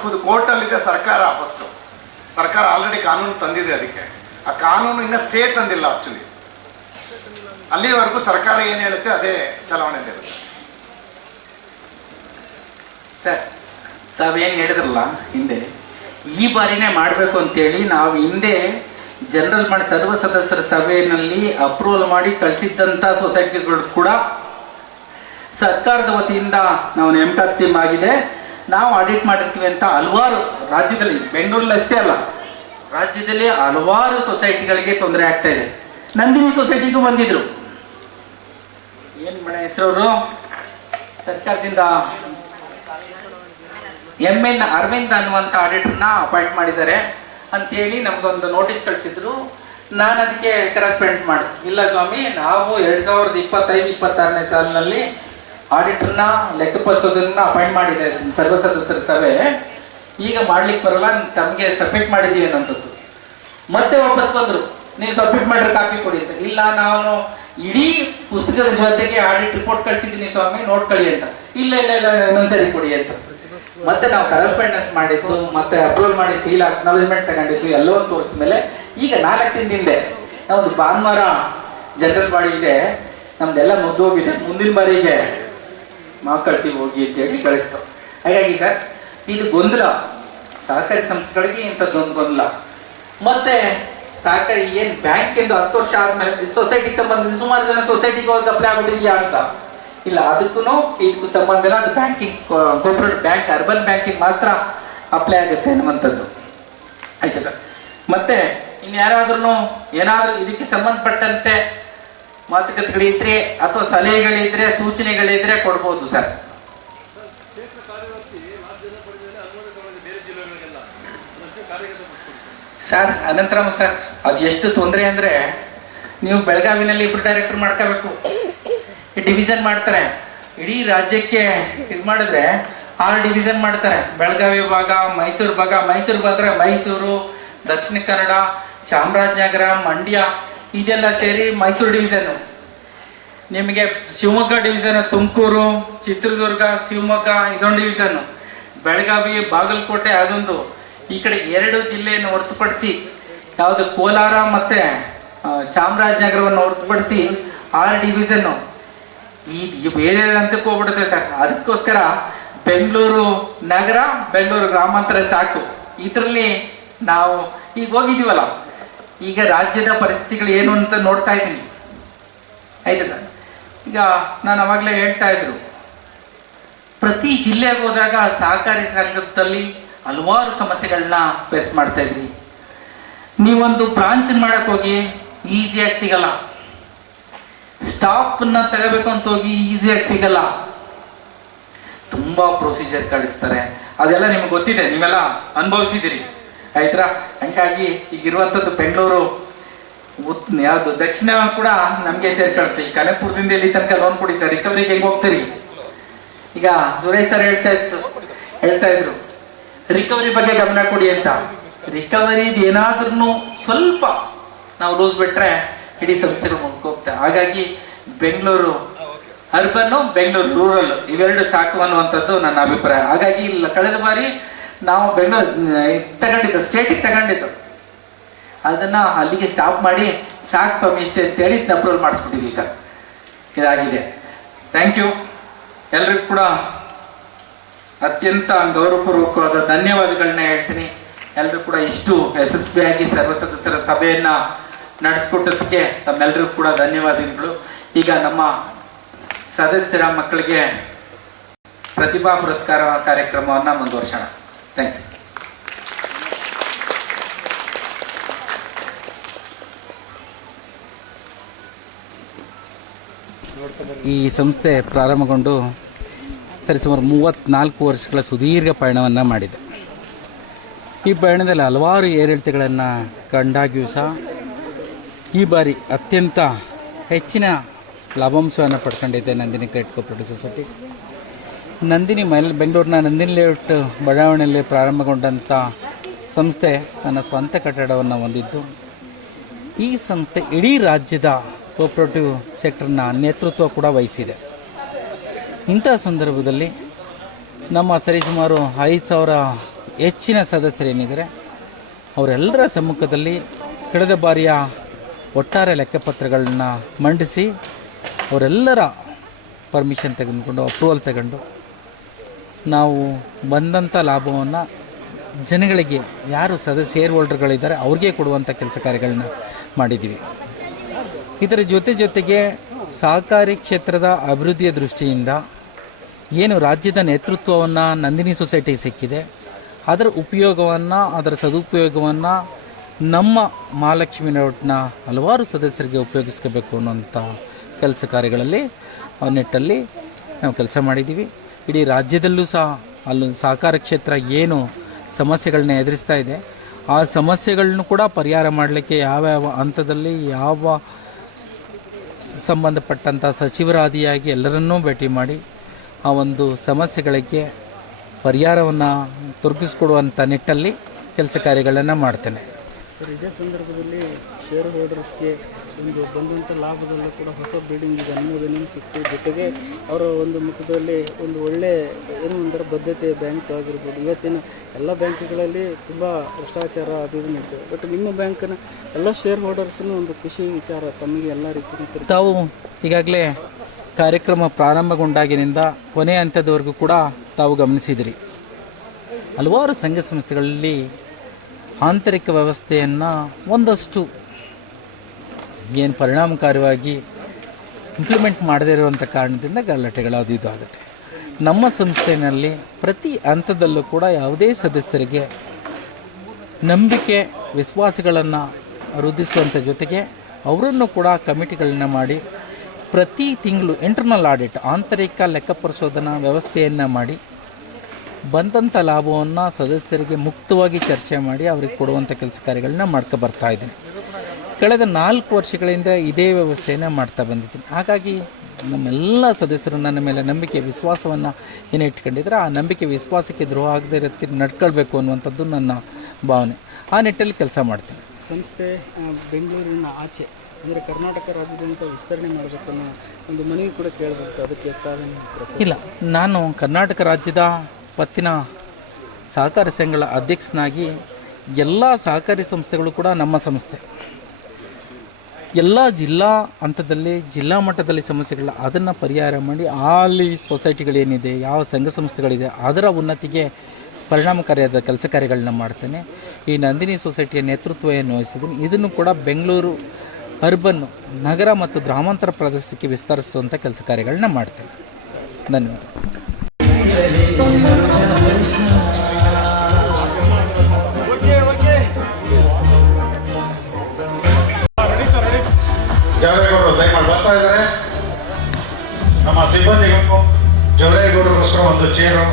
ಮಾಡಿಸ್ಬೋದು. ಕೋರ್ಟಲ್ಲಿದೆ ಸರ್ಕಾರ. ಫಸ್ಟು ಸರ್ಕಾರ ಆಲ್ರೆಡಿ ಕಾನೂನು ತಂದಿದೆ, ಅದಕ್ಕೆ ಆ ಕಾನೂನು ಇನ್ನೂ ಸ್ಟೇ ತಂದಿಲ್ಲ. ಆ್ಯಕ್ಚುಲಿ ಅಲ್ಲಿವರೆಗೂ ಸರ್ಕಾರ ಏನು ಹೇಳುತ್ತೆ ಅದೇ ಚಲಾವಣೆಯಲ್ಲಿ ಇರುತ್ತೆ. ಸರ್, ತಾವೇನು ಹೇಳಿದ್ರಲ್ಲ ಹಿಂದೆ, ಈ ಬಾರಿನೇ ಮಾಡಬೇಕು ಅಂತೇಳಿ ನಾವು ಹಿಂದೆ ಜನರಲ್ ಮಾಡಿ ಸರ್ವ ಸದಸ್ಯರ ಸಭೆಯಲ್ಲಿ ಅಪ್ರೂವಲ್ ಮಾಡಿ ಕಳಿಸಿದ್ದಂಥ ಸೊಸೈಟಿಗಳು ಕೂಡ ಸರ್ಕಾರದ ವತಿಯಿಂದ ನಾವು ನೇಮಕಾತಿ ಆಗಿದೆ, ನಾವು ಆಡಿಟ್ ಮಾಡಿರ್ತೀವಿ ಅಂತ ಹಲವಾರು ರಾಜ್ಯದಲ್ಲಿ, ಬೆಂಗಳೂರಲ್ಲಿ ಅಷ್ಟೇ ಅಲ್ಲ, ರಾಜ್ಯದಲ್ಲಿ ಹಲವಾರು ಸೊಸೈಟಿಗಳಿಗೆ ತೊಂದರೆ ಆಗ್ತಾ ಇದೆ. ನಂದಿನಿ ಸೊಸೈಟಿಗೂ ಬಂದಿದ್ರು, ಏನು ಮೇಡ ಹೆಸರವರು, ಸರ್ಕಾರದಿಂದ MN ಅರವಿಂದ್ ಅನ್ನುವಂಥ ಆಡಿಟರ್ನ ಅಪಾಯಿಂಟ್ ಮಾಡಿದ್ದಾರೆ ಅಂಥೇಳಿ ನಮಗೊಂದು ನೋಟಿಸ್ ಕಳಿಸಿದ್ರು. ನಾನು ಅದಕ್ಕೆ ಕರೆಸ್ಪಾಂಡ್ ಮಾಡಿದೆ, ಇಲ್ಲ ಸ್ವಾಮಿ, ನಾವು 2025-26ನೇ ಸಾಲಿನಲ್ಲಿ ಆಡಿಟರ್ನ ಲೆಕ್ಕಪರಿಶೋಧಕರನ್ನ ಅಪಾಯಿಂಟ್ ಮಾಡಿದೆ ಸರ್ವ ಸದಸ್ಯರ ಸಭೆ, ಈಗ ಮಾಡ್ಲಿಕ್ಕೆ ಬರಲ್ಲ, ತಮಗೆ ಸಬ್ಮಿಟ್ ಮಾಡಿದ್ದೀವಿ ಅನ್ನೋಂಥದ್ದು. ಮತ್ತೆ ವಾಪಸ್ ಬಂದರು, ನೀವು ಸಬ್ಮಿಟ್ ಮಾಡಿದ್ರೆ ಕಾಪಿ ಕೊಡಿ ಅಂತ. ಇಲ್ಲ, ನಾನು ಇಡೀ ಪುಸ್ತಕದ ಜೊತೆಗೆ ಆಡಿಟ್ ರಿಪೋರ್ಟ್ ಕಳಿಸಿದ್ದೀನಿ ಸ್ವಾಮಿ, ನೋಡ್ಕೊಳ್ಳಿ ಅಂತ. ಇಲ್ಲ ಇಲ್ಲ ಇಲ್ಲ ಇನ್ನೊಂದ್ಸರಿ ಕೊಡಿ ಅಂತ. ಮತ್ತೆ ನಾವು ಕರೆಸ್ಪಾಂಡೆನ್ಸ್ ಮಾಡಿದ್ದು, ಮತ್ತೆ ಅಪ್ರೂವಲ್ ಮಾಡಿ ಸೀಲ್ ಅಕ್ನಾಲೇಜ್ಮೆಂಟ್ ತಗೊಂಡಿದ್ದು ಎಲ್ಲವನ್ನು ತೋರಿಸಿದ ಮೇಲೆ ಈಗ 4 ದಿನದಿಂದ ನಮ್ಮದು ಭಾನುವಾರ ಜನರಲ್ ಬಾಡಿ ಇದೆ, ನಮ್ದೆಲ್ಲ ಮುಗ್ದೋಗಿದೆ, ಮುಂದಿನ ಬಾರಿಗೆ ಮಾತಾಡ್ತೀವಿ ಹೋಗಿ ಅಂತೇಳಿ ಕಳಿಸ್ತು. ಹಾಗಾಗಿ ಸರ್, ಇದು ಗೊಂದಲ, ಸಹಕಾರಿ ಸಂಸ್ಥೆಗಳಿಗೆ ಇಂಥದ್ದೊಂದು ಗೊಂದಲ. ಮತ್ತೆ ಸಹಕಾರಿ ಏನು ಬ್ಯಾಂಕಿಂದು 10 ವರ್ಷ ಆದ್ಮೇಲೆ ಸೊಸೈಟಿಗೆ ಸಂಬಂಧಿಸಿದ ಸುಮಾರು ಜನ ಸೊಸೈಟಿಗೆ ಹೋಗಿ ಅಪ್ಲೈ ಆಗ್ಬಿಟ್ಟಿದ್ಯಾ ಅಂತ. ಇಲ್ಲ, ಅದಕ್ಕೂ ಇದಕ್ಕೂ ಸಂಬಂಧ ಇಲ್ಲ, ಅದು banking, cooperative bank, urban banking ಮಾತ್ರ ಅಪ್ಲೈ ಆಗುತ್ತೆ ಅನ್ನುವಂಥದ್ದು. ಆಯ್ತು ಸರ್. ಮತ್ತೆ ಇನ್ಯಾರಾದ್ರೂ ಏನಾದರೂ ಇದಕ್ಕೆ ಸಂಬಂಧಪಟ್ಟಂತೆ ಮಾತುಕತೆಗಳಿದ್ರೆ ಅಥವಾ ಸಲಹೆಗಳಿದ್ರೆ, ಸೂಚನೆಗಳಿದ್ರೆ ಕೊಡ್ಬೋದು ಸರ್. ಸರ್ ಅನಂತರ ಸರ್, ಅದು ಎಷ್ಟು ತೊಂದರೆ ಅಂದರೆ, ನೀವು ಬೆಳಗಾವಿನಲ್ಲಿ 2 ಡೈರೆಕ್ಟರ್ ಮಾಡ್ಕೋಬೇಕು, ಡಿವಿಷನ್ ಮಾಡ್ತಾರೆ. ಇಡೀ ರಾಜ್ಯಕ್ಕೆ ಇದು ಮಾಡಿದ್ರೆ 6 ಡಿವಿಷನ್ ಮಾಡ್ತಾರೆ. ಬೆಳಗಾವಿ ಭಾಗ, ಮೈಸೂರು ಭಾಗ, ಮೈಸೂರು ಬಂದರೆ ಮೈಸೂರು, ದಕ್ಷಿಣ ಕನ್ನಡ, ಚಾಮರಾಜನಗರ, ಮಂಡ್ಯ ಇದೆಲ್ಲ ಸೇರಿ ಮೈಸೂರು ಡಿವಿಷನ್ನು. ನಿಮಗೆ ಶಿವಮೊಗ್ಗ ಡಿವಿಷನ್, ತುಮಕೂರು, ಚಿತ್ರದುರ್ಗ, ಶಿವಮೊಗ್ಗ ಇದೊಂದು ಡಿವಿಷನ್ನು, ಬೆಳಗಾವಿ, ಬಾಗಲಕೋಟೆ ಅದೊಂದು. ಈ ಕಡೆ 2 ಜಿಲ್ಲೆಯನ್ನು ಹೊರತುಪಡಿಸಿ, ಯಾವುದು ಕೋಲಾರ ಮತ್ತು ಚಾಮರಾಜನಗರವನ್ನು ಹೊರತುಪಡಿಸಿ 6 ಡಿವಿಷನ್ನು. ಈ ಬೇರೆ ಹಂತಕ್ಕೆ ಹೋಗ್ಬಿಡುತ್ತೆ ಸರ್. ಅದಕ್ಕೋಸ್ಕರ ಬೆಂಗಳೂರು ನಗರ, ಬೆಂಗಳೂರು ಗ್ರಾಮಾಂತರ ಸಾಕು. ಇದರಲ್ಲಿ ನಾವು ಈಗ ಹೋಗಿದ್ದೀವಲ್ಲ, ಈಗ ರಾಜ್ಯದ ಪರಿಸ್ಥಿತಿಗಳು ಏನು ಅಂತ ನೋಡ್ತಾ ಇದ್ದೀನಿ. ಆಯ್ತಾ ಸರ್? ಈಗ ನಾನು ಅವಾಗಲೇ ಹೇಳ್ತಾ ಇದ್ರು, ಪ್ರತಿ ಜಿಲ್ಲೆಗೆ ಹೋದಾಗ ಸಹಕಾರಿ ಸಂಘದಲ್ಲಿ ಹಲವಾರು ಸಮಸ್ಯೆಗಳನ್ನ ಫೇಸ್ ಮಾಡ್ತಾ ಇದ್ವಿ. ನೀವೊಂದು ಬ್ರಾಂಚ್ ಮಾಡಕ್ಕೆ ಹೋಗಿ ಈಸಿಯಾಗಿ ಸಿಗಲ್ಲ, ಸ್ಟಾಫನ್ನ ತಗೋಬೇಕು ಅಂತ ಹೋಗಿ ಈಸಿಯಾಗಿ ಸಿಗಲ್ಲ, ತುಂಬ ಪ್ರೊಸೀಜರ್ ಕಳಿಸ್ತಾರೆ. ಅದೆಲ್ಲ ನಿಮ್ಗೆ ಗೊತ್ತಿದೆ, ನೀವೆಲ್ಲ ಅನುಭವಿಸಿದ್ದೀರಿ. ಆಯ್ತಾ? ಹಂಗಾಗಿ ಈಗಿರುವಂಥದ್ದು ಬೆಂಗಳೂರು ಯಾವುದು ದಕ್ಷಿಣ ಕೂಡ ನಮಗೆ ಸೇರ್ಕೊಳುತ್ತೆ. ಈ ಕನಕಪುರದಿಂದ ಇಲ್ಲಿ ತನಕ ಲೋನ್ ಕೊಡಿ ಸರ್, ರಿಕವರಿಗೆ ಹೆಂಗೆ ಹೋಗ್ತೀರಿ? ಈಗ ಸುರೇಶ್ ಸರ್ ಹೇಳ್ತಾ ಇದ್ರು ರಿಕವರಿ ಬಗ್ಗೆ ಗಮನ ಕೊಡಿ ಅಂತ. ರಿಕವರಿದು ಏನಾದ್ರೂ ಸ್ವಲ್ಪ ನಾವು ಲೂಸ್ ಬಿಟ್ರೆ ಇಡೀ ಸಂಸ್ಥೆಗಳು ಮುಗ್ಗೋಗ್ತವೆ. ಹಾಗಾಗಿ ಬೆಂಗಳೂರು ಅರ್ಬನ್ನು, ಬೆಂಗಳೂರು ರೂರಲ್ ಇವೆರಡು ಸಾಕು ಅನ್ನುವಂಥದ್ದು ನನ್ನ ಅಭಿಪ್ರಾಯ. ಹಾಗಾಗಿ ಕಳೆದ ಬಾರಿ ನಾವು ಬೆಂಗಳೂರು ತಗೊಂಡಿದ್ದು, ಸ್ಟೇಟಿಗೆ ತಗೊಂಡಿದ್ದು, ಅದನ್ನು ಅಲ್ಲಿಗೆ ಸ್ಟಾಪ್ ಮಾಡಿ ಸಾಕು ಸ್ವಾಮಿ ಇಷ್ಟೇ ಅಂತೇಳಿ ಅಪ್ರೂವಲ್ ಮಾಡಿಸ್ಬಿಟ್ಟಿದ್ದೀವಿ ಸರ್. ಇದಾಗಿದೆ. Thank you. ಎಲ್ರಿಗೂ ಕೂಡ ಅತ್ಯಂತ ಗೌರವಪೂರ್ವಕವಾದ ಧನ್ಯವಾದಗಳನ್ನ ಹೇಳ್ತೀನಿ. ಎಲ್ಲರೂ ಕೂಡ ಇಷ್ಟು ಯಶಸ್ವಿಯಾಗಿ ಸರ್ವ ಸದಸ್ಯರ ಸಭೆಯನ್ನು ನಡೆಸ್ಕೊಟ್ಟದಕ್ಕೆ ತಮ್ಮೆಲ್ಲರಿಗೂ ಕೂಡ ಧನ್ಯವಾದಗಳು. ಈಗ ನಮ್ಮ ಸದಸ್ಯರ ಮಕ್ಕಳಿಗೆ ಪ್ರತಿಭಾ ಪುರಸ್ಕಾರ ಕಾರ್ಯಕ್ರಮವನ್ನು ಮುಂದುವರ್ಸೋಣ. Thank you. ಈ ಸಂಸ್ಥೆ ಪ್ರಾರಂಭಗೊಂಡು ಸರಿಸುಮಾರು 34 ವರ್ಷಗಳ ಸುದೀರ್ಘ ಪಯಣವನ್ನು ಮಾಡಿದೆ. ಈ ಪಯಣದಲ್ಲಿ ಹಲವಾರು ಏರಿಳಿತಗಳನ್ನು ಕಂಡಾಗ್ಯೂ ಸಹ ಈ ಬಾರಿ ಅತ್ಯಂತ ಹೆಚ್ಚಿನ ಲಾಭಾಂಶವನ್ನು ಪಡ್ಕೊಂಡಿದ್ದೆ Nandini credit cooperative society. Nandini ಬೆಂಗಳೂರಿನ ನಂದಿನಿ ಲೇಔಟ್ ಬಡಾವಣೆಯಲ್ಲಿ ಪ್ರಾರಂಭಗೊಂಡಂಥ ಸಂಸ್ಥೆ ತನ್ನ ಸ್ವಂತ ಕಟ್ಟಡವನ್ನು ಹೊಂದಿದ್ದು, ಈ ಸಂಸ್ಥೆ ಇಡೀ ರಾಜ್ಯದ ಕೋಆಪರೇಟಿವ್ ಸೆಕ್ಟರ್ನ ನೇತೃತ್ವ ಕೂಡ ವಹಿಸಿದೆ. ಇಂಥ ಸಂದರ್ಭದಲ್ಲಿ ನಮ್ಮ ಸರಿಸುಮಾರು 5,000 ಹೆಚ್ಚಿನ ಸದಸ್ಯರೇನಿದ್ದಾರೆ ಅವರೆಲ್ಲರ ಸಮ್ಮುಖದಲ್ಲಿ ಕಳೆದ ಬಾರಿಯ ಒಟ್ಟಾರೆ ಲೆಕ್ಕಪತ್ರಗಳನ್ನ ಮಂಡಿಸಿ ಅವರೆಲ್ಲರ ಪರ್ಮಿಷನ್ ತೆಗೆದುಕೊಂಡು ಅಪ್ರೂವಲ್ ತಗೊಂಡು ನಾವು ಬಂದಂಥ ಲಾಭವನ್ನು ಜನಗಳಿಗೆ ಯಾರು ಶೇರ್ ಹೋಲ್ಡರ್ಗಳಿದ್ದಾರೆ ಅವ್ರಿಗೆ ಕೊಡುವಂಥ ಕೆಲಸ ಕಾರ್ಯಗಳನ್ನ ಮಾಡಿದ್ದೀವಿ. ಇದರ ಜೊತೆಗೆ ಸಹಕಾರಿ ಕ್ಷೇತ್ರದ ಅಭಿವೃದ್ಧಿಯ ದೃಷ್ಟಿಯಿಂದ ಏನು ರಾಜ್ಯದ ನೇತೃತ್ವವನ್ನು ನಂದಿನಿ ಸೊಸೈಟಿ ಸಿಕ್ಕಿದೆ, ಅದರ ಉಪಯೋಗವನ್ನು, ಅದರ ಸದುಪಯೋಗವನ್ನು ನಮ್ಮ ಮಹಾಲಕ್ಷ್ಮಿ ಲೇಔಟ್ನ ಹಲವಾರು ಸದಸ್ಯರಿಗೆ ಉಪಯೋಗಿಸ್ಕೋಬೇಕು ಅನ್ನೋಂಥ ಕೆಲಸ ಕಾರ್ಯಗಳಲ್ಲಿ ನಿಟ್ಟಲ್ಲಿ ನಾವು ಕೆಲಸ ಮಾಡಿದ್ದೀವಿ. ಇಡೀ ರಾಜ್ಯದಲ್ಲೂ ಸಹ ಅಲ್ಲೊಂದು ಸಹಕಾರ ಕ್ಷೇತ್ರ ಏನು ಸಮಸ್ಯೆಗಳನ್ನ ಎದುರಿಸ್ತಾ ಇದೆ, ಆ ಸಮಸ್ಯೆಗಳನ್ನು ಕೂಡ ಪರಿಹಾರ ಮಾಡಲಿಕ್ಕೆ ಯಾವ್ಯಾವ ಹಂತದಲ್ಲಿ ಯಾವ ಸಂಬಂಧಪಟ್ಟಂಥ ಸಚಿವರಾದಿಯಾಗಿ ಎಲ್ಲರನ್ನೂ ಭೇಟಿ ಮಾಡಿ ಆ ಒಂದು ಸಮಸ್ಯೆಗಳಿಗೆ ಪರಿಹಾರವನ್ನು ತೊಡಗಿಸ್ಕೊಡುವಂಥ ನಿಟ್ಟಲ್ಲಿ ಕೆಲಸ ಕಾರ್ಯಗಳನ್ನು ಮಾಡ್ತೇನೆ. ಸರ್, ಇದೇ ಸಂದರ್ಭದಲ್ಲಿ ಶೇರ್ ಹೋಲ್ಡರ್ಸ್ಗೆ ಒಂದು ಬಂದಂಥ ಲಾಭದಲ್ಲೂ ಕೂಡ ಹೊಸ ಬಿಲ್ಡಿಂಗಿಗೆ ಅನುಮೋದನೆ ಸಿಕ್ತು. ಜೊತೆಗೆ ಅವರ ಒಂದು ಮುಖದಲ್ಲಿ ಒಂದು ಒಳ್ಳೆ ಏನು ಅಂದರೆ ಬದ್ಧತೆ ಬ್ಯಾಂಕ್ ಆಗಿರ್ಬೋದು. ಇವತ್ತಿನ ಎಲ್ಲ ಬ್ಯಾಂಕ್ಗಳಲ್ಲಿ ತುಂಬ ಭ್ರಷ್ಟಾಚಾರ ಅದು ಇದು ನಡೀತದೆ. ಬಟ್ ನಿಮ್ಮ ಬ್ಯಾಂಕಿನ ಎಲ್ಲ ಶೇರ್ ಹೋಲ್ಡರ್ಸ್ನೂ ಒಂದು ಖುಷಿ ವಿಚಾರ, ತಮಗೆ ಎಲ್ಲ ರೀತಿ ತಾವು ಈಗಾಗಲೇ ಕಾರ್ಯಕ್ರಮ ಪ್ರಾರಂಭಗೊಂಡಾಗಿನಿಂದ ಕೊನೆಯ ಹಂತದವರೆಗೂ ಕೂಡ ತಾವು ಗಮನಿಸಿದಿರಿ. ಹಲವಾರು ಸಂಘ ಸಂಸ್ಥೆಗಳಲ್ಲಿ ಆಂತರಿಕ ವ್ಯವಸ್ಥೆಯನ್ನು ಒಂದಷ್ಟು ಏನು ಪರಿಣಾಮಕಾರಿಯಾಗಿ ಇಂಪ್ಲಿಮೆಂಟ್ ಮಾಡದೇ ಇರುವಂಥ ಕಾರಣದಿಂದ ಗಲಾಟೆಗಳು ಅದು ಇದು ಆಗುತ್ತೆ. ನಮ್ಮ ಸಂಸ್ಥೆಯಲ್ಲಿ ಪ್ರತಿ ಹಂತದಲ್ಲೂ ಕೂಡ ಯಾವುದೇ ಸದಸ್ಯರಿಗೆ ನಂಬಿಕೆ ವಿಶ್ವಾಸಗಳನ್ನು ವೃದ್ಧಿಸುವಂಥ ಜೊತೆಗೆ ಅವರನ್ನು ಕೂಡ ಕಮಿಟಿಗಳನ್ನ ಮಾಡಿ ಪ್ರತಿ ತಿಂಗಳು ಇಂಟರ್ನಲ್ ಆಡಿಟ್ ಆಂತರಿಕ ಲೆಕ್ಕ ಪರಿಶೋಧನಾ ವ್ಯವಸ್ಥೆಯನ್ನು ಮಾಡಿ ಬಂದಂಥ ಲಾಭವನ್ನು ಸದಸ್ಯರಿಗೆ ಮುಕ್ತವಾಗಿ ಚರ್ಚೆ ಮಾಡಿ ಅವರಿಗೆ ಕೊಡುವಂಥ ಕೆಲಸ ಕಾರ್ಯಗಳನ್ನ ಮಾಡ್ಕೊ ಬರ್ತಾ ಇದ್ದೀನಿ. ಕಳೆದ 4 ವರ್ಷಗಳಿಂದ ಇದೇ ವ್ಯವಸ್ಥೆಯನ್ನು ಮಾಡ್ತಾ ಬಂದಿದ್ದೀನಿ. ಹಾಗಾಗಿ ನಮ್ಮೆಲ್ಲ ಸದಸ್ಯರು ನನ್ನ ಮೇಲೆ ನಂಬಿಕೆ ವಿಶ್ವಾಸವನ್ನು ಏನು ಇಟ್ಕೊಂಡಿದ್ರೆ ಆ ನಂಬಿಕೆ ವಿಶ್ವಾಸಕ್ಕೆ ದ್ರೋಹ ಆಗದೇ ಇರುತ್ತೆ ನಡ್ಕೊಳ್ಬೇಕು ಅನ್ನುವಂಥದ್ದು ನನ್ನ ಭಾವನೆ. ಆ ನಿಟ್ಟಲ್ಲಿ ಕೆಲಸ ಮಾಡ್ತೀನಿ. ಸಂಸ್ಥೆ ಬೆಂಗಳೂರಿನ ಆಚೆ ಅಂದರೆ ಕರ್ನಾಟಕ ರಾಜ್ಯದಂತ ವಿಸ್ತರಣೆ ಮಾಡಬೇಕನ್ನೋ ಒಂದು ಮನವಿ ಕೂಡ ಕೇಳಬೇಕು. ಅದಕ್ಕೆ ಇಲ್ಲ, ನಾನು ಕರ್ನಾಟಕ ರಾಜ್ಯದ ಪತ್ತಿನ ಸಹಕಾರಿ ಸಂಘಗಳ ಅಧ್ಯಕ್ಷನಾಗಿ ಎಲ್ಲ ಸಹಕಾರಿ ಸಂಸ್ಥೆಗಳು ಕೂಡ ನಮ್ಮ ಸಂಸ್ಥೆ. ಎಲ್ಲ ಜಿಲ್ಲಾ ಹಂತದಲ್ಲಿ ಜಿಲ್ಲಾ ಮಟ್ಟದಲ್ಲಿ ಸಮಸ್ಯೆಗಳ ಅದನ್ನು ಪರಿಹಾರ ಮಾಡಿ ಅಲ್ಲಿ ಸೊಸೈಟಿಗಳೇನಿದೆ, ಯಾವ ಸಂಘ ಸಂಸ್ಥೆಗಳಿದೆ ಅದರ ಉನ್ನತಿಗೆ ಪರಿಣಾಮಕಾರಿಯಾದ ಕೆಲಸ ಕಾರ್ಯಗಳನ್ನ ಮಾಡ್ತೇನೆ. ಈ ನಂದಿನಿ ಸೊಸೈಟಿಯ ನೇತೃತ್ವ ಏನು ವಹಿಸಿದ್ದೀನಿ, ಇದನ್ನು ಕೂಡ ಬೆಂಗಳೂರು ಅರ್ಬನ್ ನಗರ ಮತ್ತು ಗ್ರಾಮಾಂತರ ಪ್ರದೇಶಕ್ಕೆ ವಿಸ್ತರಿಸುವಂಥ ಕೆಲಸ ಕಾರ್ಯಗಳನ್ನ ಮಾಡ್ತೇನೆ. ಧನ್ಯವಾದ. ಜವರೇಗೌಡರು ದಯಮಾಡಿ ಬರ್ತಾ ಇದ್ದಾರೆ. ನಮ್ಮ ಸಿಬ್ಬಂದಿಗೂ ಜವರೇಗೌಡರಿಗೋಸ್ಕರ ಒಂದು ಚೇರು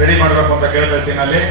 ರೆಡಿ ಮಾಡಬೇಕು ಅಂತ ಕೇಳ್ಕೊಳ್ತೀನಿ. ಅಲ್ಲಿ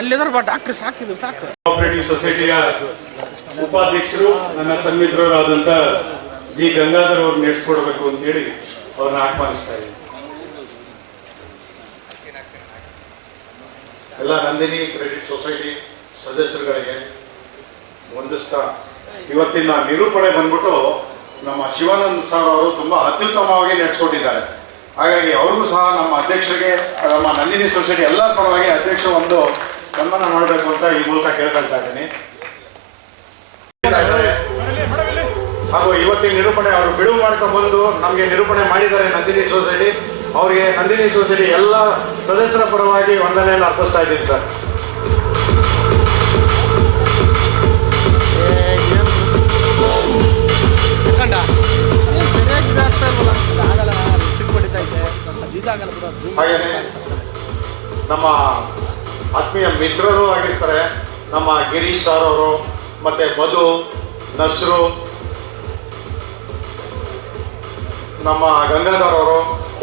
ಅಲ್ಲಿದ್ದಾರೆ ಡಾಕ್ಟ್ರ್ ಸಾಕಿದ್ರು ಸಾಕು. ಕೋಆಪರೇಟಿವ್ ಸೊಸೈಟಿಯ ಉಪಾಧ್ಯಕ್ಷರು ನನ್ನ ಸನ್ಮಿತ್ರರಾದಂಥ ಜಿ ಗಂಗಾಧರ್ ಅವರು ನಡೆಸ್ಕೊಡ್ಬೇಕು ಅಂತೇಳಿ ಅವ್ರನ್ನ ಆಹ್ವಾನಿಸ್ತಾ ಇದ್ದೀನಿ. ಎಲ್ಲ ನಂದಿನಿ ಕ್ರೆಡಿಟ್ ಸೊಸೈಟಿ ಸದಸ್ಯರುಗಳಿಗೆ ವಂದಿಸ್ತಾ ಇವತ್ತಿನ ನಿರೂಪಣೆ ಬಂದ್ಬಿಟ್ಟು ನಮ್ಮ ಶಿವಾನಂದ್ ಸರ್ ಅವರು ತುಂಬ ಅತ್ಯುತ್ತಮವಾಗಿ ನಡೆಸ್ಕೊಟ್ಟಿದ್ದಾರೆ. ಹಾಗಾಗಿ ಅವ್ರಿಗೂ ಸಹ ನಮ್ಮ ಅಧ್ಯಕ್ಷರಿಗೆ, ನಮ್ಮ ನಂದಿನಿ ಸೊಸೈಟಿ ಎಲ್ಲ ಪರವಾಗಿ ಅಧ್ಯಕ್ಷ ಒಂದು ಸನ್ಮಾನ ಮಾಡಬೇಕು ಅಂತ ಈ ಮೂಲಕ ಕೇಳ್ಕೊಳ್ತಾ ಇದ್ದೀನಿ. ಹಾಗೂ ಇವತ್ತಿನ ನಿರೂಪಣೆ ಅವರು ಬಿಡುವು ಮಾಡ್ಕೊಂಡು ಬಂದು ನಮಗೆ ನಿರೂಪಣೆ ಮಾಡಿದ್ದಾರೆ ನಂದಿನಿ ಸೊಸೈಟಿ. ಅವರಿಗೆ ನಂದಿನಿ ಸೊಸೈಟಿ ಎಲ್ಲ ಸದಸ್ಯರ ಪರವಾಗಿ ವಂದನೆಯನ್ನು ಅರ್ಪಿಸ್ತಾ ಇದ್ದೀನಿ ಸರ್. ಕಂಡ ನಮ್ಮ ಆತ್ಮೀಯ ಮಿತ್ರರು ಆಗಿರ್ತಾರೆ, ನಮ್ಮ ಗಿರೀಶ್ ಸರ್ ಅವರು, ಮತ್ತು ಮಧು, ನಸ್ರು, ನಮ್ಮ ಗಂಗಾಧರ್ ಅವರು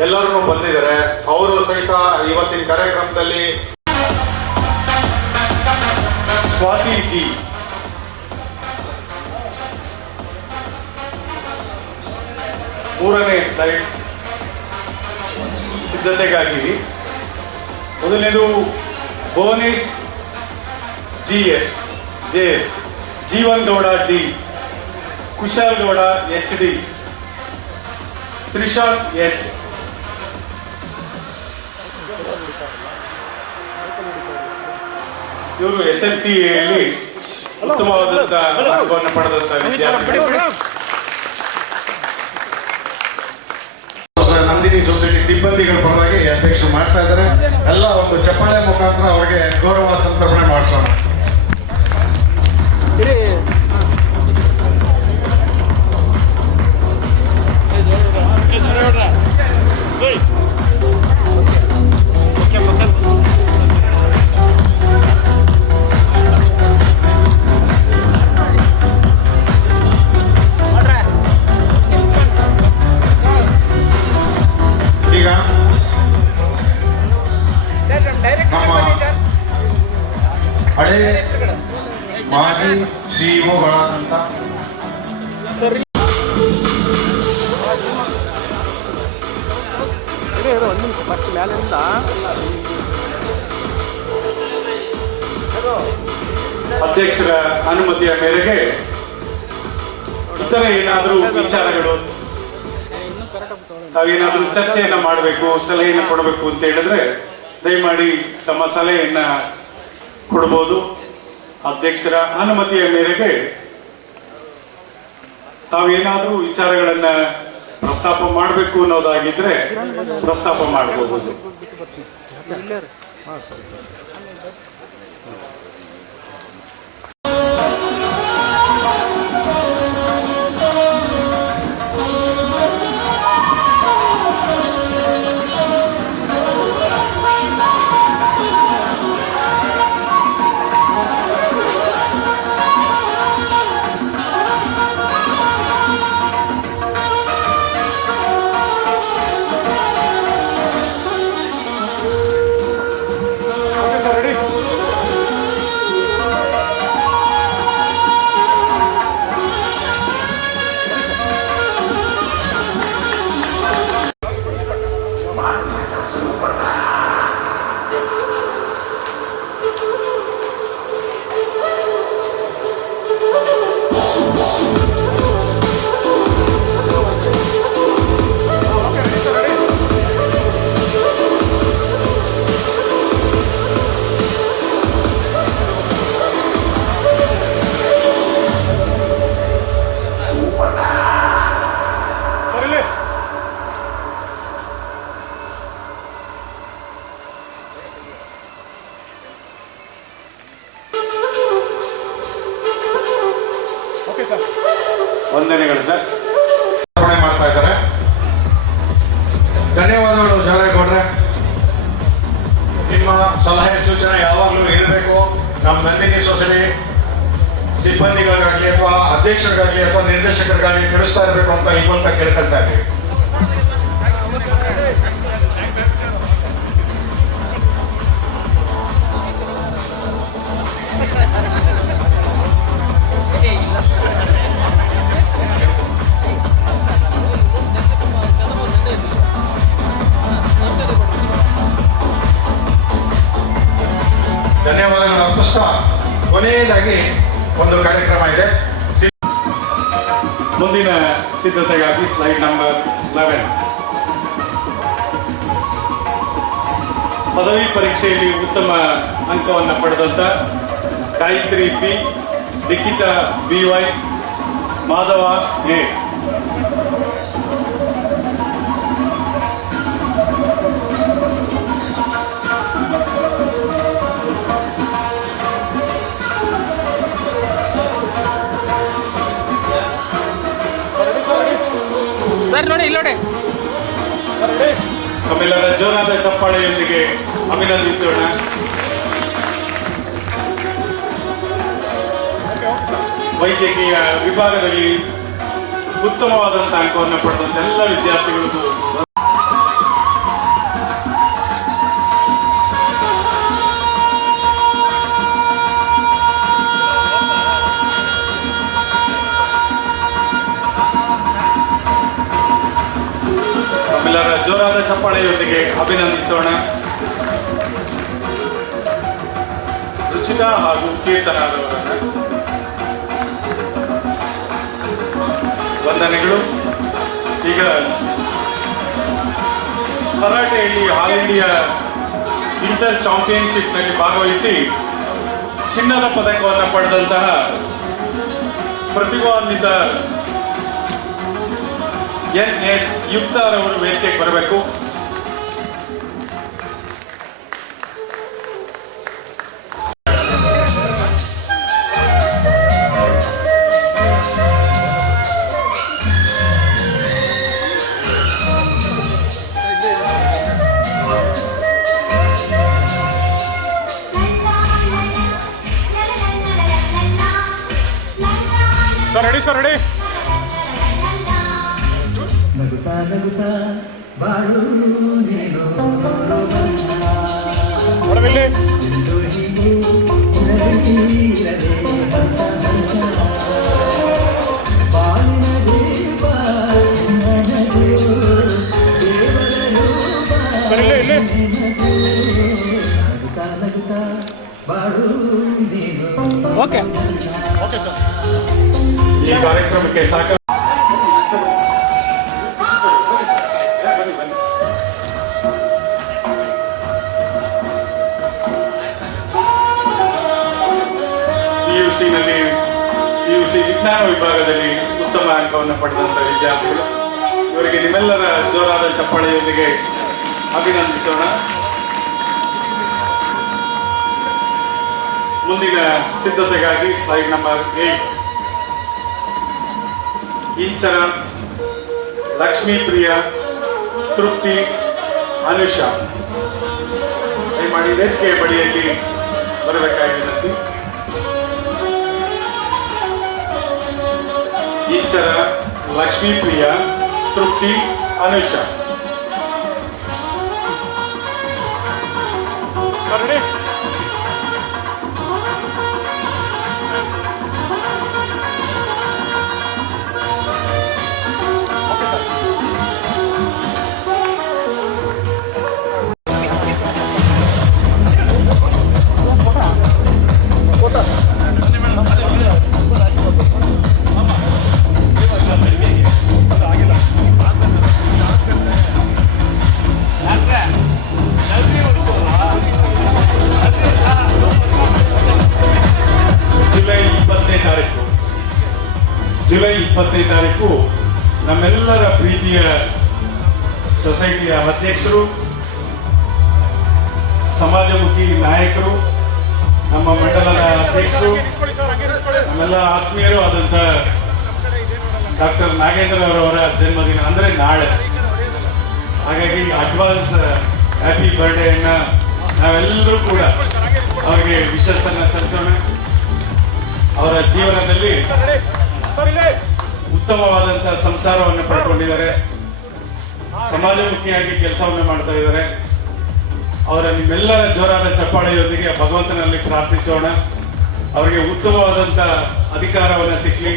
ಎಲ್ಲರೂ ಬಂದಿದ್ದಾರೆ. ಅವರು ಸಹಿತ ಇವತ್ತಿನ ಕಾರ್ಯಕ್ರಮದಲ್ಲಿ ಸ್ವಾತಿ ಜಿ, ಮೂರನೇ ಸ್ಲೈಡ್ ಸಿದ್ಧತೆಗಾಗಿ ಮೊದಲನೇದು Bhuvanesh JS, Jeevan Gowda D, Kushal Gowda HD, ತ್ರಿಶಾಂತ್ H. ಇವರು SLCಯಲ್ಲಿ ಉತ್ತಮವಾದಂಥ ಅಂಕವನ್ನು ಪಡೆದಂಥ ವಿದ್ಯಾರ್ಥಿಗಳು. ನಂದಿನಿ ಸೊಸೈಟಿ ಸಿಬ್ಬಂದಿಗಳ ಪರವಾಗಿ ಅಧ್ಯಕ್ಷರು ಮಾಡ್ತಾ ಇದ್ದಾರೆ. ಎಲ್ಲ ಒಂದು ಚಪ್ಪಾಳೆ ಮುಖಾಂತರ ಅವರಿಗೆ ಗೌರವ ಸಂತರ್ಪಣೆ ಮಾಡಿಸೋಣ. ಈಗ ನಮ್ಮ ಹಳೆ ಮಾಜಿ ಸಿಇಒಗಳಾದಂಥ ಅಧ್ಯಕ್ಷರ ಅನುಮತಿಯ ಮೇರೆಗೆ ಇತರ ಏನಾದರೂ ವಿಚಾರಗಳು, ತಾವೇನಾದರೂ ಚರ್ಚೆಯನ್ನ ಮಾಡಬೇಕು, ಸಲಹೆಯನ್ನು ಕೊಡಬೇಕು ಅಂತ ಹೇಳಿದ್ರೆ ದಯಮಾಡಿ ತಮ್ಮ ಸಲಹೆಯನ್ನ ಕೊಡಬಹುದು. ಅಧ್ಯಕ್ಷರ ಅನುಮತಿಯ ಮೇರೆಗೆ ತಾವೇನಾದರೂ ವಿಚಾರಗಳನ್ನ ಪ್ರಸ್ತಾಪ ಮಾಡಬೇಕು ಅನ್ನೋದಾಗಿದ್ರೆ ಪ್ರಸ್ತಾಪ ಮಾಡಬಹುದು. ವಂದನೆಗಳು ಸರ್. ಮಾಡ್ತಾ ಇದ್ದಾರೆ. ಧನ್ಯವಾದಗಳು ಜಾರೇಗೌಡ್ರೆ. ನಿಮ್ಮ ಸಲಹೆ ಸೂಚನೆ ಯಾವಾಗಲೂ ಇರಬೇಕು. ನಮ್ಮ ನಂದಿನಿ ಸೊಸೈಟಿ ಸಿಬ್ಬಂದಿಗಳಿಗಾಗಲಿ ಅಥವಾ ಅಧ್ಯಕ್ಷರಿಗಾಗಲಿ ಅಥವಾ ನಿರ್ದೇಶಕರಿಗಾಗಲಿ ತಿಳಿಸ್ತಾ ಇರಬೇಕು ಅಂತ ಈ ಮೂಲಕ ಕೇಳ್ಕೊಳ್ತಾ ಇದ್ದೀವಿ. ಧನ್ಯವಾದಗಳು ಅರ್ಪಿಸ್ತಾ ಕೊನೆಯದಾಗಿ ಒಂದು ಕಾರ್ಯಕ್ರಮ ಇದೆ. ಮುಂದಿನ ಸಿದ್ಧತೆಗಾಗಿ ಸ್ಲೈಡ್ ನಂಬರ್ 11. ಪದವಿ ಪರೀಕ್ಷೆಯಲ್ಲಿ ಉತ್ತಮ ಅಂಕವನ್ನು ಪಡೆದಂತ Gayatri P, Nikhita BY, Madhava A. Sir ನೋಡಿ ಇಲ್ಲಿ ನೋಡಿ. ತಮ್ಮೆಲ್ಲರ ಜೋರಾದ ಚಪ್ಪಾಳೆಯೊಂದಿಗೆ ಅಭಿನಂದಿಸೋಣ. ವೈದ್ಯಕೀಯ ವಿಭಾಗದಲ್ಲಿ ಉತ್ತಮವಾದಂಥ ಅಂಕವನ್ನು ಪಡೆದಂತ ಎಲ್ಲ ವಿದ್ಯಾರ್ಥಿಗಳಿಗೂ ನಮ್ಮೆಲ್ಲರ ಜೋರಾದ ಚಪ್ಪಾಳೆಯೊಂದಿಗೆ ಅಭಿನಂದಿಸೋಣ. ರುಚಿತಾ ಹಾಗೂ ಕೀರ್ತನಾದವರನ್ನು ವಂದನೆಗಳು. ಈಗ ಕರಾಟೆಯಲ್ಲಿ ಆಲ್ ಇಂಡಿಯಾ ಇಂಟರ್ ಚಾಂಪಿಯನ್ಶಿಪ್ನಲ್ಲಿ ಭಾಗವಹಿಸಿ ಚಿನ್ನದ ಪದಕವನ್ನು ಪಡೆದಂತಹ ಪ್ರತಿಭಾನ್ವಿತ NS ಯುಕ್ತಾರವರು ವೇದಿಕೆಗೆ ಬರಬೇಕು. ಸರ್ ರೆಡಿ ನಗುತ್ತಾ ನಗುತ್ತಾ ಬಾಳು ನೀನು ಹೊರಬಿಲ್ಲಿ ಬಾಳಿನ ದೇವ ಸರ್ ಇಲ್ಲಿ ನಗುತ್ತಾ ನಗುತ್ತಾ ಬಾಳು ನೀನು. Okay sir. ಈ ಕಾರ್ಯಕ್ರಮಕ್ಕೆ ಸಾಕ ಪಿಯುಸಿ ವಿಜ್ಞಾನ ವಿಭಾಗದಲ್ಲಿ ಉತ್ತಮ ಅಂಕವನ್ನು ಪಡೆದಂಥ ವಿದ್ಯಾರ್ಥಿಗಳು. ಇವರಿಗೆ ನಿಮ್ಮೆಲ್ಲರ ಜೋರಾದ ಚಪ್ಪಾಳೆಯೊಂದಿಗೆ ಅಭಿನಂದಿಸೋಣ. ಮುಂದಿನ ಸಿದ್ಧತೆಗಾಗಿ ಸ್ಲೈಡ್ ನಂಬರ್ 8. ಇಂಚರ ಲಕ್ಷ್ಮೀಪ್ರಿಯ, ತೃಪ್ತಿ, ಅನುಷಾ ದಯಮಾಡಿ ವೇದಿಕೆಯ ಬಳಿಯಲ್ಲಿ ಬರಬೇಕಾಗಿ ವಿನಂತಿ. ಇಂಚರ ಲಕ್ಷ್ಮೀಪ್ರಿಯ, ತೃಪ್ತಿ, ಅನುಷಾ. ಜುಲೈ 20ನೇ ತಾರೀಕು ನಮ್ಮೆಲ್ಲರ ಪ್ರೀತಿಯ ಸೊಸೈಟಿಯ ಅಧ್ಯಕ್ಷರು, ಸಮಾಜಮುಖಿ ನಾಯಕರು, ನಮ್ಮ ಮಂಡಲದ ಅಧ್ಯಕ್ಷರು, ನಮ್ಮೆಲ್ಲ ಆತ್ಮೀಯರು ಆದಂಥ ಡಾಕ್ಟರ್ ನಾಗೇಂದ್ರ ಅವರವರ ಜನ್ಮದಿನ ಅಂದರೆ ನಾಳೆ. ಹಾಗಾಗಿ ಅಡ್ವಾನ್ಸ್ ಹ್ಯಾಪಿ ಬರ್ಡೇಯನ್ನು ನಾವೆಲ್ಲರೂ ಕೂಡ ಅವರಿಗೆ ವಿಶಸ್ಸನ್ನು ಸಲ್ಲಿಸೋಣ. ಅವರ ಜೀವನದಲ್ಲಿ ಉತ್ತಮವಾದಂತಹ ಸಂಸಾರವನ್ನು ಪಡ್ಕೊಂಡಿದ್ದಾರೆ, ಸಮಾಜಮುಖಿಯಾಗಿ ಕೆಲಸವನ್ನು ಮಾಡ್ತಾ ಇದ್ದಾರೆ. ಅವರ ನಿಮ್ಮೆಲ್ಲರ ಜೋರಾದ ಚಪ್ಪಾಳೆಯೊಂದಿಗೆ ಭಗವಂತನಲ್ಲಿ ಪ್ರಾರ್ಥಿಸೋಣ. ಅವರಿಗೆ ಉತ್ತಮವಾದಂತ ಅಧಿಕಾರವನ್ನು ಸಿಕ್ಕಲಿ,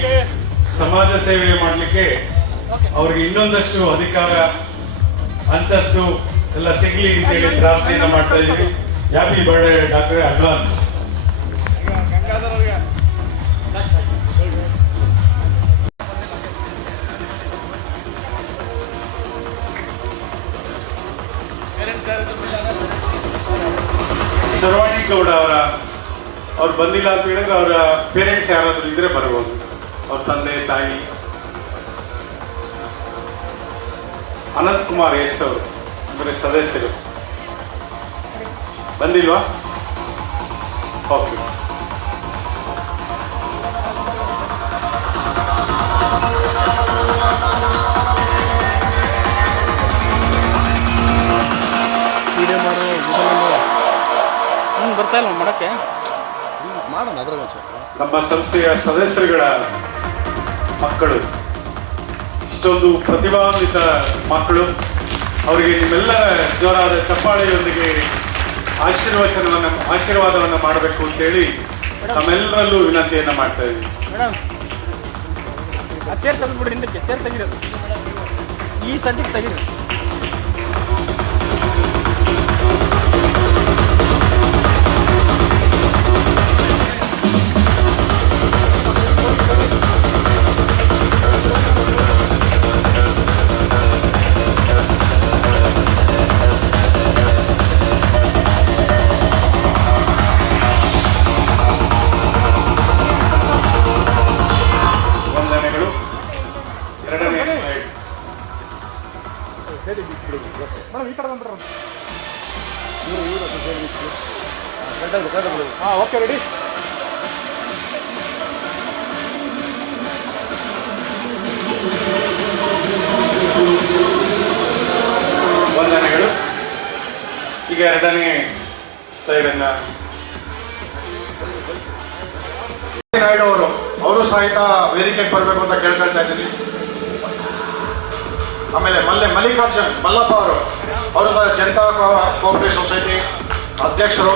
ಸಮಾಜ ಸೇವೆ ಮಾಡಲಿಕ್ಕೆ ಅವ್ರಿಗೆ ಇನ್ನೊಂದಷ್ಟು ಅಧಿಕಾರ, ಅಂತಸ್ತು ಎಲ್ಲ ಸಿಗ್ಲಿ ಅಂತೇಳಿ ಪ್ರಾರ್ಥನೆಯನ್ನು ಮಾಡ್ತಾ ಇದ್ದೀವಿ. Happy birthday doctor advance. Sharavani Gowda ಅವ್ರು ಬಂದಿಲ್ಲ ಅಂತ ಹೇಳಿದ್ರೆ ಅವರ ಪೇರೆಂಟ್ಸ್ ಯಾರಾದ್ರೂ ಇದ್ರೆ ಬರ್ಬೋದು, ಅವ್ರ ತಂದೆ ತಾಯಿ. ಅನಂತ್ ಕುಮಾರ್ ಎಸ್ ಅವರು ಅಂದರೆ ಸದಸ್ಯರು ಬಂದಿಲ್ವಾ? ಓಕೆ. ವಿಡಿಯೋ ಮಾಡೋ ಆಗಲ್ಲ ಮಾಡೋಕ್ಕೆ ನಮ್ಮ ಸಂಸ್ಥೆಯ ಸದಸ್ಯರುಗಳ ಮಕ್ಕಳು, ಇಷ್ಟೊಂದು ಪ್ರತಿಭಾನ್ವಿತ ಮಕ್ಕಳು, ಅವರಿಗೆ ನಿಮ್ಮೆಲ್ಲರ ಜೋರಾದ ಚಪ್ಪಾಳೆಯೊಂದಿಗೆ ಆಶೀರ್ವಾದವನ್ನು ಮಾಡಬೇಕು ಅಂತೇಳಿ ತಮ್ಮೆಲ್ಲರಲ್ಲೂ ವಿನಂತಿಯನ್ನು ಮಾಡ್ತಾ ಇದ್ದೀವಿ. ಮೇಡಮ್ ಆ ಚೇರ್ ತೆಗೆದ್ಬಿಡ್ರಿ, ಹಿಂದಕ್ಕೆ ಚೇರ್ ತೆಗೀರಿ, ಈ ಸದ್ಯಕ್ಕೆ ತೆಗೀರಿ. ವಂದನೆಗಳು. ಎರಡನೇ ಸ್ಲೈಡ್. ಮೇಡಮ್ ಈ ಕಡೆ ಬಂದ್ಬಿಡ್ರಿ. ಹಾಂ ಓಕೆ ರೆಡಿ. ವಂದನೆಗಳು. ಈಗ ಎರಡನೇ ಸ್ಲೈಡನ್ನ ನಾಯ್ಡು ಅವರು ಸಹಿತ ವೇದಿಕೆಗೆ ಬರಬೇಕು ಅಂತ ಕೇಳ್ಕೊಳ್ತಾ ಇದ್ದೀನಿ. ಆಮೇಲೆ ಮಲ್ಲಿಕಾರ್ಜುನ್ ಮಲ್ಲಪ್ಪ ಅವರು ಸಹ ಜನತಾ ಕೋಆಪರೇಟಿವ್ ಸೊಸೈಟಿ ಅಧ್ಯಕ್ಷರು,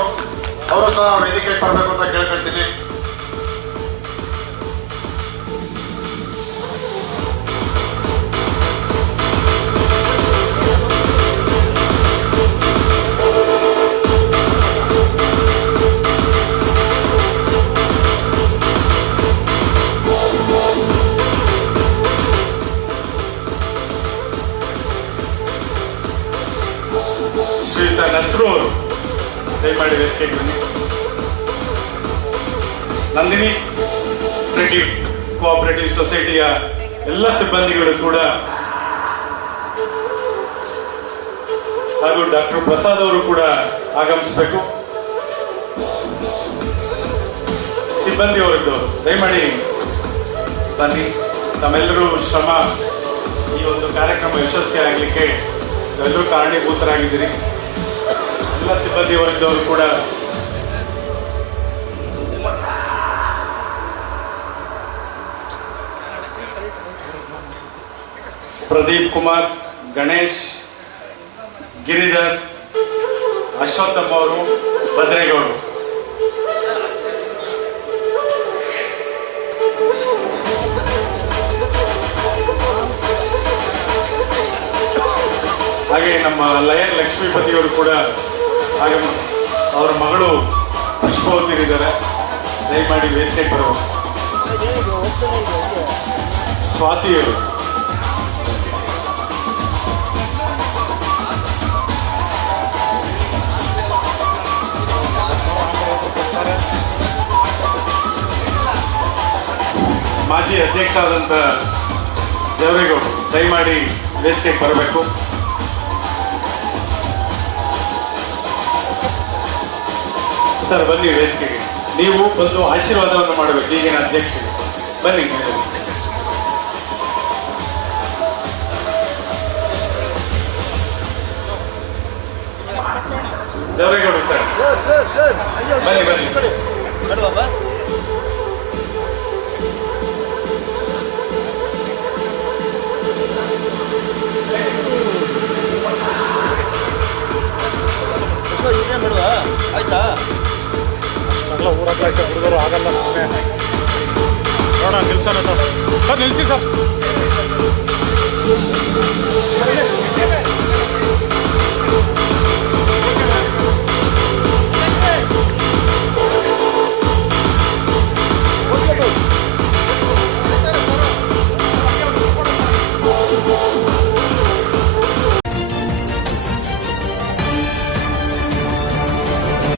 ಅವರು ಸಹ ವೇದಿಕೆಗೆ ಬರಬೇಕು ಅಂತ ಕೇಳ್ಕೊಳ್ತೀನಿ. ಶ್ರೀಯುತ ನಸ್ರು ಅವರು ದಯಮಾಡಿ ವೇದಿಕೆಗೆ ಬನ್ನಿ. ನಂದಿನಿ ಕೋಆಪರೇಟಿವ್ ಸೊಸೈಟಿಯ ಎಲ್ಲ ಸಿಬ್ಬಂದಿಗಳು ಕೂಡ ಹಾಗೂ ಡಾಕ್ಟರ್ ಪ್ರಸಾದ್ ಅವರು ಕೂಡ ಆಗಮಿಸಬೇಕು. ಸಿಬ್ಬಂದಿಯವರದ್ದು ದಯಮಾಡಿ ಬನ್ನಿ. ತಮ್ಮೆಲ್ಲರೂ ಶ್ರಮ ಈ ಒಂದು ಕಾರ್ಯಕ್ರಮ ಯಶಸ್ವಿ ಆಗಲಿಕ್ಕೆ ಎಲ್ಲರೂ ಕಾರಣೀಭೂತರಾಗಿದ್ದೀರಿ. ಎಲ್ಲ ಸಿಬ್ಬಂದಿಯವರಿದ್ದವರು ಕೂಡ ಪ್ರದೀಪ್ ಕುಮಾರ್, ಗಣೇಶ್, ಗಿರಿಧರ್, ಅಶ್ವತ್ಥಮ್ಮ ಅವರು, ಭದ್ರೇಗೌಡರು. ಹಾಗೆ ನಮ್ಮ ಲಯನ್ ಲಕ್ಷ್ಮೀಪತಿಯವರು ಕೂಡ ಆಗಮಿಸಿ, ಅವರ ಮಗಳು ಪುಷ್ಪವತಿರಿದ್ದಾರೆ. ದಯಮಾಡಿ ವೇದಿಕೆಗೆ ಬರಬೇಕು. ಸ್ವಾತಿಯವರು, ಮಾಜಿ ಅಧ್ಯಕ್ಷರಾದಂಥ ಜವರೇಗೌಡರು, ದಯಮಾಡಿ ವೇದಿಕೆಗೆ ಬರಬೇಕು. ಸರ್ ಬನ್ನಿ ವೇದಿಕೆಗೆ. ನೀವು ಬಂದು ಆಶೀರ್ವಾದವನ್ನು ಮಾಡಬೇಕು ಈಗಿನ ಅಧ್ಯಕ್ಷರು. ಬನ್ನಿ. ಜವರೇಗೌಡರು ಸರ್ ಬನ್ನಿ ಬನ್ನಿ. ಆಯ್ತಾ ಅಷ್ಟೆಲ್ಲ ಊರಾಗ್ಲೈತೆ ಹುಡುಗರು ಆಗಲ್ಲ. ನೋಡೋಣ ನಿಲ್ಸೋಣ ಸರ್, ನಿಲ್ಲಿಸಿ ಸರ್.